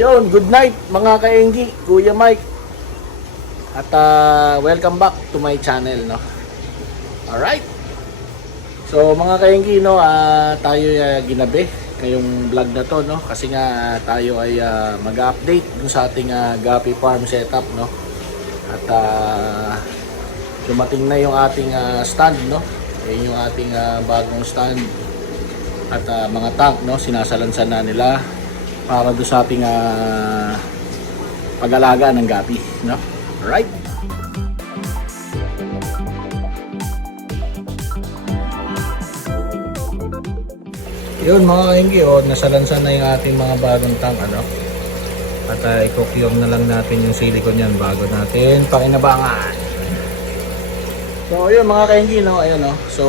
Yun, good night mga ka-Engi, Kuya Mike. At welcome back to my channel, no. Alright. So mga ka-Engi, no, tayo ginabi ngayong vlog na to, no, kasi nga tayo ay mag-update dun sa ating Gapi Farm setup, no. At dumating na yung ating stand, no. Ayun yung ating bagong stand. At mga tank, no, sinasalansan na nila para doon sa ating pag-alaga ng gapi, no? Alright. Yun mga kainggi, nasalansan na yung ating mga bagong tank, ano? At i-cocure na lang natin yung silicone yan bago natin pakinabangan. So yun mga kainggi, no? Ayun, no? So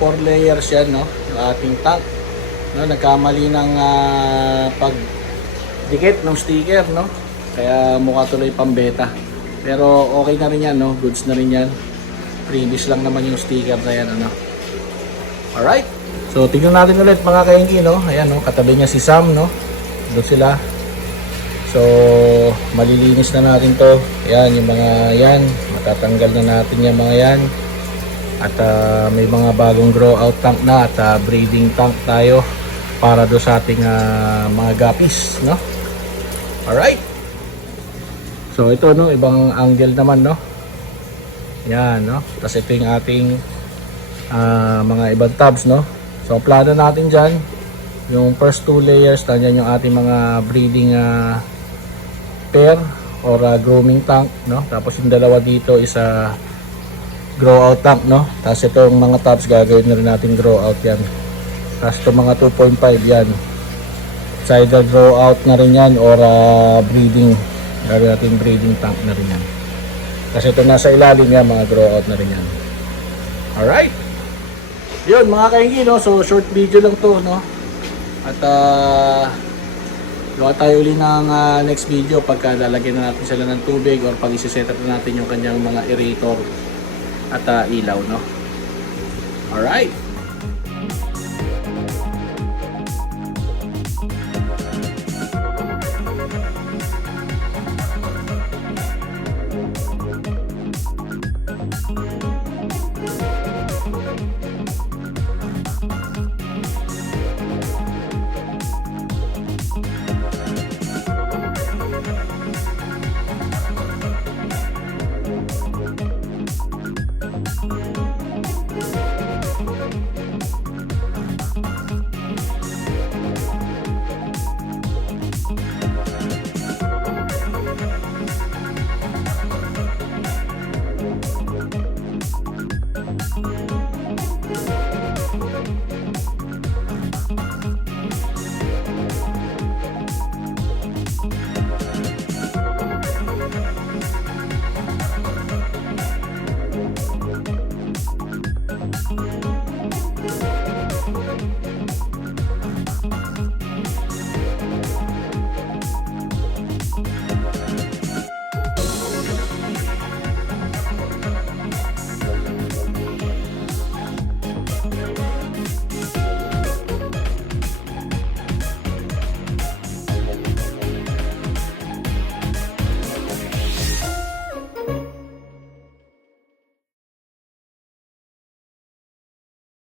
4 layers yan, no? Yung ating tank, no? Nagkamali ng pagdikit ng sticker, no? Kaya mukha tuloy pambeta, pero okay na rin yan, no? Goods na rin yan. Previous lang naman yung sticker na yan, ano? Alright, so tignan natin ulit mga kainggi, no? Ayan, no? Katabi niya si Sam, no? Doon sila. So malilinis na natin to. Ayan, yung mga yan, matatanggal na natin yung mga yan. At may mga bagong grow out tank na at breeding tank tayo para do sa ating mga guppies, no? Alright. So ito, no, ibang angle naman, no? Yan, no? Tapos ito yung ating mga ibang tabs, no? So ang plano natin dyan, yung first 2 layers, nandiyan yung ating mga breeding pair or grooming tank, no? Tapos yung dalawa dito is grow out tank, no? Tapos itong mga tabs gagawin na rin natin grow out yan. Tapos itong mga 2.5 yan, it's either grow out na rin yan or breeding, gagawin natin breeding tank na rin yan. Kasi ito nasa ilalim yan, mga grow out na rin yan. Alright, yun mga kainggi, no? So short video lang to, no? At gawa tayo uli ng next video pagka lalagyan na natin sila ng tubig or pag isi-set up na natin yung kanyang mga aerator at ilaw, no? Alright.